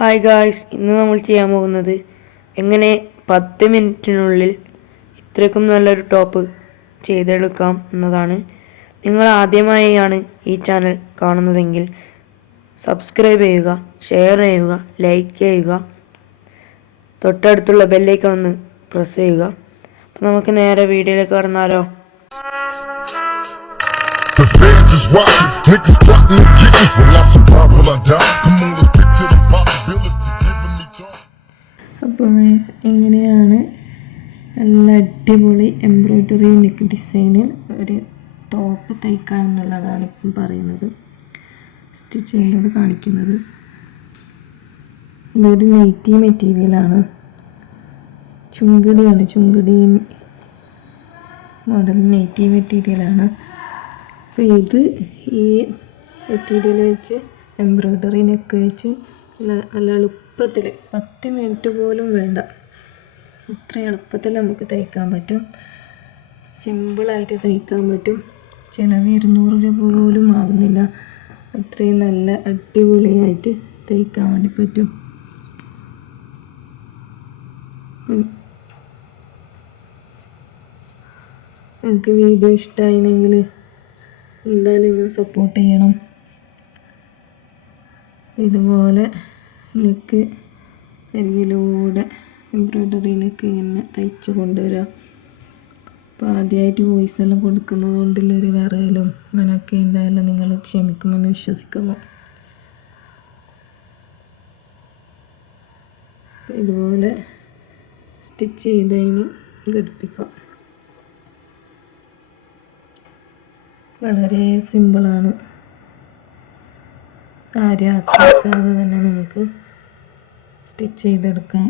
Hi guys, ഇന്ന് നമ്മൾ ചെയ്യാൻ പോകുന്നത് എങ്ങനെ 10 മിനിറ്റിനുള്ളിൽ ഇത്രയ്ക്കും നല്ലൊരു ടോപ്പ് ചെയ്തെടുക്കാം എന്നതാണ്. നിങ്ങൾ ആദ്യമായാണ് ഈ ചാനൽ കാണുന്നതെങ്കിൽ സബ്സ്ക്രൈബ് ചെയ്യുക, ഷെയർ ചെയ്യുക, ലൈക്ക് ചെയ്യുക, തൊട്ടടുത്തുള്ള ബെല്ലൈക്കൺ ഒന്ന് പ്രസ് ചെയ്യുക. അപ്പോൾ നമുക്ക് നേരെ വീഡിയോയിലേക്ക് കടന്നാലോ. അപ്പോൾ എങ്ങനെയാണ് നല്ല അടിപൊളി എംബ്രോയിഡറി നെക്ക് ഡിസൈനിൽ ഒരു ടോപ്പ് തയ്ക്കുക എന്നുള്ളതാണ് ഇപ്പം പറയുന്നത്, സ്റ്റിച്ച് ചെയ്യുന്നത് കാണിക്കുന്നത്. ഇതൊരു നൈറ്റി മെറ്റീരിയലാണ്, ചുങ്കിടി മോഡൽ നൈറ്റി മെറ്റീരിയലാണ്. അപ്പോൾ ഇത് ഈ മെറ്റീരിയൽ വെച്ച് എംബ്രോയിഡറി നെക്ക് വെച്ച് നല്ല എളുപ്പത്തിൽ 10 മിനിറ്റ് പോലും വേണ്ട, അത്ര എളുപ്പത്തിൽ നമുക്ക് തയ്ക്കാൻ പറ്റും. സിമ്പിളായിട്ട് തയ്ക്കാൻ പറ്റും. ചിലവ് 200 രൂപ പോലും ആവുന്നില്ല. അത്രയും നല്ല അടിപൊളിയായിട്ട് തയ്ക്കാൻ വേണ്ടി പറ്റും. നിങ്ങൾക്ക് വീഡിയോ ഇഷ്ടമായില്ലെങ്കിൽ എന്തായാലും നിങ്ങൾ സപ്പോർട്ട് ചെയ്യണം. ഇതുപോലെ നെക്ക് അരികിലൂടെ എംബ്രോയിഡറി നെക്ക് ഇങ്ങനെ തയ്ച്ച് കൊണ്ടുവരിക. അപ്പോൾ ആദ്യമായിട്ട് വോയിസ് എല്ലാം കൊടുക്കുന്നത് കൊണ്ടുള്ളൊരു വിറയലും അങ്ങനെയൊക്കെ ഉണ്ടായാലും നിങ്ങൾ ക്ഷമിക്കുമെന്ന് വിശ്വസിക്കുന്നു. ഇതുപോലെ സ്റ്റിച്ച് ചെയ്തതിന് ഘടിപ്പിക്കാം. വളരെ സിമ്പിളാണ്, ആരും ആശ്രയിക്കാതെ തന്നെ നമുക്ക് സ്റ്റിച്ച് ചെയ്തെടുക്കാം.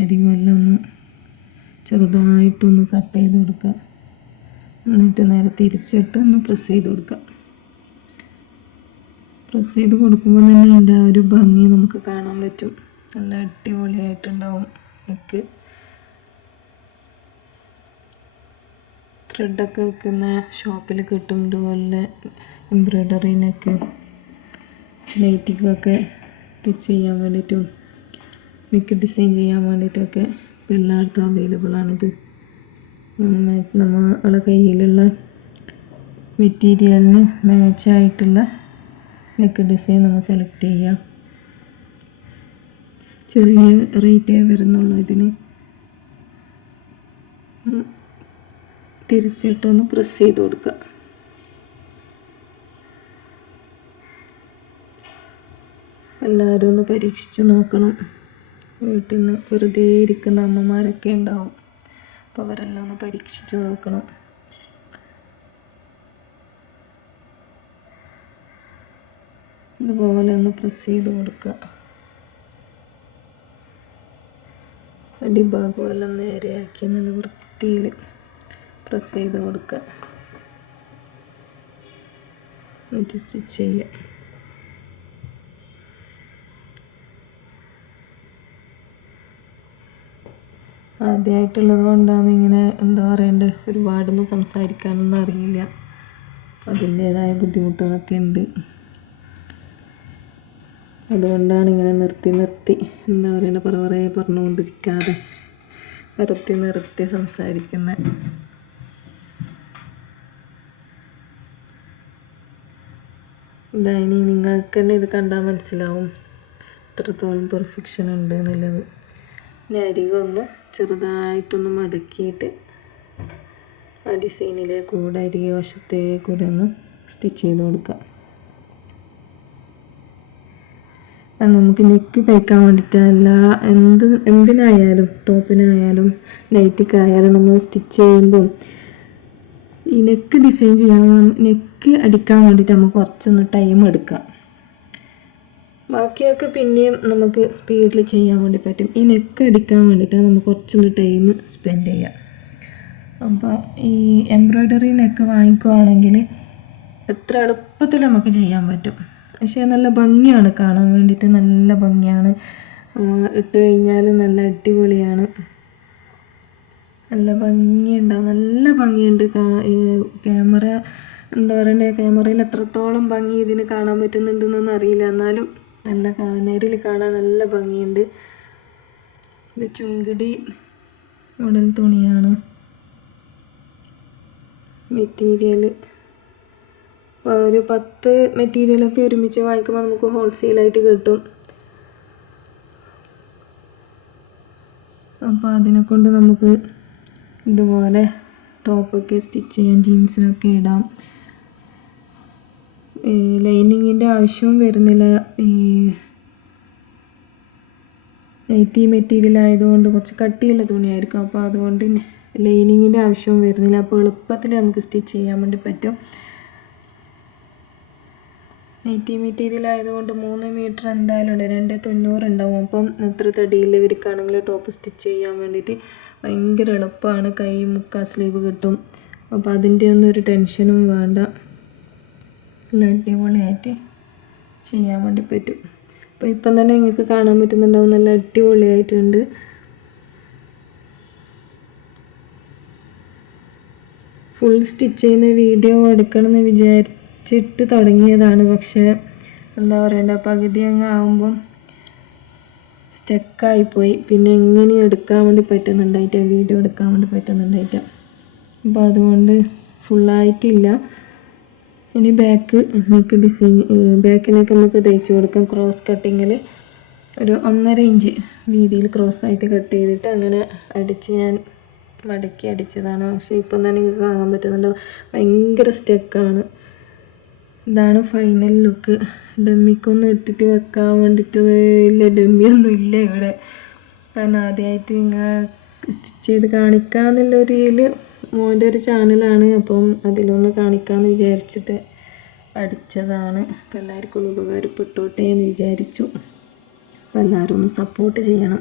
അരികെല്ലാം ഒന്ന് ചെറുതായിട്ടൊന്ന് കട്ട് ചെയ്ത് കൊടുക്കുക, എന്നിട്ട് നേരെ തിരിച്ചിട്ട് ഒന്ന് പ്രസ് ചെയ്ത് കൊടുക്കുക. പ്രസ് ചെയ്ത് കൊടുക്കുമ്പോൾ തന്നെ അതിൻ്റെ ആ ഒരു ഭംഗി നമുക്ക് കാണാൻ പറ്റും. നല്ല അടിപൊളിയായിട്ടുണ്ടാവും നെക്ക്. ത്രെഡൊക്കെ വെക്കുന്ന ഷോപ്പിൽ കിട്ടും ഇതുപോലെ എംബ്രോയിഡറി നെക്ക്. നൈറ്റിക്കൊക്കെ സ്റ്റിച്ച് ചെയ്യാൻ വേണ്ടിയിട്ടും നെക്ക് ഡിസൈൻ ചെയ്യാൻ വേണ്ടിയിട്ടൊക്കെ എല്ലായിടത്തും അവൈലബിൾ ആണിത്. നമ്മളെ കയ്യിലുള്ള മെറ്റീരിയലിന് മാച്ചായിട്ടുള്ള നെക്ക് ഡിസൈൻ നമ്മൾ സെലക്ട് ചെയ്യാം. ചെറിയ റേറ്റേ വരുന്നുള്ളൂ ഇതിന്. തിരിച്ചിട്ടൊന്ന് പ്രസ് ചെയ്ത് കൊടുക്കുക. എല്ലാവരും ഒന്ന് പരീക്ഷിച്ച് നോക്കണം. വീട്ടിൽ നിന്ന് വെറുതെ ഇരിക്കുന്ന അമ്മമാരൊക്കെ ഉണ്ടാവും, അപ്പോൾ അവരെല്ലാം ഒന്ന് പരീക്ഷിച്ച് നോക്കണം. ഇതുപോലെ ഒന്ന് പ്രസ് ചെയ്ത് കൊടുക്കുക. അടിഭാഗമെല്ലാം നേരെയാക്കി നല്ല വൃത്തിയിൽ പ്രസ് ചെയ്ത് കൊടുക്കുക. എന്നിട്ട് സ്റ്റിച്ച് ചെയ്യുക. ആദ്യമായിട്ടുള്ളത് കൊണ്ടാണ് ഇങ്ങനെ എന്താ പറയണ്ടത്, ഒരുപാടൊന്നും സംസാരിക്കാനൊന്നും അറിയില്ല, അതിൻ്റേതായ ബുദ്ധിമുട്ടുകളൊക്കെ ഉണ്ട്. അതുകൊണ്ടാണ് ഇങ്ങനെ നിർത്തി എന്താ പറയണ്ട പറവറയെ പറഞ്ഞുകൊണ്ടിരിക്കാതെ നിർത്തി സംസാരിക്കുന്നത്. ഇനി നിങ്ങൾക്ക് തന്നെ ഇത് കണ്ടാൽ മനസ്സിലാവും എത്രത്തോളം പെർഫെക്ഷൻ ഉണ്ട് എന്നുള്ളത്. ഇനി അരികെ ഒന്ന് ചെറുതായിട്ടൊന്ന് മടക്കിയിട്ട് ആ ഡിസൈനിലെ കൂടെ അരികെ വശത്തേ കൂടെ ഒന്ന് സ്റ്റിച്ച് ചെയ്ത് കൊടുക്കാം. നമുക്ക് നെക്ക് തയ്ക്കാൻ വേണ്ടിയിട്ടല്ല, എന്തിനായാലും ടോപ്പിനായാലും നൈറ്റിക്കായാലും നമ്മൾ സ്റ്റിച്ച് ചെയ്യുമ്പോൾ ഈ നെക്ക് ഡിസൈൻ ചെയ്യാൻ നെക്ക് അടിക്കാൻ വേണ്ടിയിട്ട് നമുക്ക് കുറച്ചൊന്ന് ടൈം എടുക്കാം. ബാക്കിയൊക്കെ പിന്നെയും നമുക്ക് സ്പീഡിൽ ചെയ്യാൻ വേണ്ടി പറ്റും. ഈ നെക്ക് അടിക്കാൻ വേണ്ടിയിട്ട് നമുക്ക് കുറച്ചൊന്ന് ടൈം സ്പെൻഡ് ചെയ്യാം. അപ്പോൾ ഈ എംബ്രോയിഡറി നെക്ക് വാങ്ങിക്കുകയാണെങ്കിൽ എത്ര എളുപ്പത്തിൽ നമുക്ക് ചെയ്യാൻ പറ്റും. പക്ഷേ നല്ല ഭംഗിയാണ് കാണാൻ വേണ്ടിയിട്ട്, നല്ല ഭംഗിയാണ്. ഇട്ട് കഴിഞ്ഞാൽ നല്ല അടിപൊളിയാണ്. നല്ല ഭംഗിയുണ്ടാവും, നല്ല ഭംഗിയുണ്ട്. ക്യാമറ എന്താ പറയണ്ടേ, ക്യാമറയിൽ എത്രത്തോളം ഭംഗി ഇതിന് കാണാൻ പറ്റുന്നുണ്ടെന്നൊന്നും അറിയില്ല. എന്നാലും നല്ല നേരിൽ കാണാൻ നല്ല ഭംഗിയുണ്ട്. ഇത് ചുങ്കിടി മോഡൽ തുണിയാണ്. മെറ്റീരിയൽ ഒരു 10 മെറ്റീരിയലൊക്കെ ഒരുമിച്ച് വാങ്ങിക്കുമ്പോൾ നമുക്ക് ഹോൾസെയിലായിട്ട് കിട്ടും. അപ്പോൾ അതിനെക്കൊണ്ട് നമുക്ക് ഇതുപോലെ ടോപ്പൊക്കെ സ്റ്റിച്ച് ചെയ്യാം, ജീൻസിനൊക്കെ ഇടാം. ലൈനിങ്ങിൻ്റെ ആവശ്യവും വരുന്നില്ല. ഈ നൈറ്റി മെറ്റീരിയൽ ആയതുകൊണ്ട് കുറച്ച് കട്ടിയുള്ള തുണിയായിരിക്കും, അപ്പോൾ അതുകൊണ്ട് ലൈനിങ്ങിൻ്റെ ആവശ്യവും വരുന്നില്ല. അപ്പോൾ എളുപ്പത്തിൽ നമുക്ക് സ്റ്റിച്ച് ചെയ്യാൻ വേണ്ടി പറ്റും. നൈറ്റി മെറ്റീരിയൽ ആയതുകൊണ്ട് 3 മീറ്റർ എന്തായാലും ഉണ്ട്, 290 ഉണ്ടാവും. അപ്പം എത്ര തടിയിൽ ഇവർക്കാണെങ്കിൽ ടോപ്പ് സ്റ്റിച്ച് ചെയ്യാൻ വേണ്ടിയിട്ട് ഭയങ്കര എളുപ്പമാണ്. കൈ മുക്കാൽ സ്ലീവ് കിട്ടും. അപ്പോൾ അതിൻ്റെ ഒന്നും ഒരു ടെൻഷനും വേണ്ട. നല്ല അടിപൊളിയായിട്ട് ചെയ്യാൻ വേണ്ടി പറ്റും. അപ്പോൾ ഇപ്പം തന്നെ നിങ്ങൾക്ക് കാണാൻ പറ്റുന്നുണ്ടാവും, നല്ല അടിപൊളിയായിട്ടുണ്ട്. ഫുൾ സ്റ്റിച്ച് ചെയ്യുന്ന വീഡിയോ എടുക്കണമെന്ന് വിചാരിച്ചിട്ട് തുടങ്ങിയതാണ്. പക്ഷേ എന്താ പറയണ്ട, പകുതി അങ്ങ് ആകുമ്പം സ്റ്റക്കായിപ്പോയി. പിന്നെ എങ്ങനെ എടുക്കാൻ വേണ്ടി പറ്റുന്നുണ്ടായിട്ട്, വീഡിയോ എടുക്കാൻ വേണ്ടി പറ്റുന്നുണ്ടായിട്ട്. അപ്പോൾ അതുകൊണ്ട് ഫുള്ളായിട്ടില്ല. ഇനി ബാക്ക് നമുക്ക് ബാക്കിനൊക്കെ നമുക്ക് തയ്ച്ച് കൊടുക്കാം. ക്രോസ് കട്ടിങ്ങിൽ ഒരു 1.5 ഇഞ്ച് വീതിയിൽ ക്രോസായിട്ട് കട്ട് ചെയ്തിട്ട് അങ്ങനെ അടിച്ച് ഞാൻ മടക്കി അടിച്ചതാണ്. പക്ഷേ ഇപ്പം തന്നെ നിങ്ങൾക്ക് കാണാൻ പറ്റുന്നുണ്ടോ, ഭയങ്കര സ്റ്റക്കാണ്. ഇതാണ് ഫൈനൽ ലുക്ക്. ഡമ്മിക്കൊന്നും ഇട്ടിട്ട് വെക്കാൻ വേണ്ടിയിട്ട് ഇല്ല, ഡമ്മിയൊന്നും ഇല്ല ഇവിടെ. കാരണം ആദ്യമായിട്ട് ഇങ്ങനെ സ്റ്റിച്ച് ചെയ്ത് കാണിക്കാമെന്നുള്ളൊരു മോൻ്റെ ഒരു ചാനലാണ്. അപ്പം അതിലൊന്ന് കാണിക്കാമെന്ന് വിചാരിച്ചിട്ട് അടിച്ചതാണ്. അപ്പോൾ എല്ലാവർക്കും ഒന്ന് ഉപകാരപ്പെട്ടോട്ടെ എന്ന് വിചാരിച്ചു. അപ്പോൾ എല്ലാവരും ഒന്ന് സപ്പോർട്ട് ചെയ്യണം.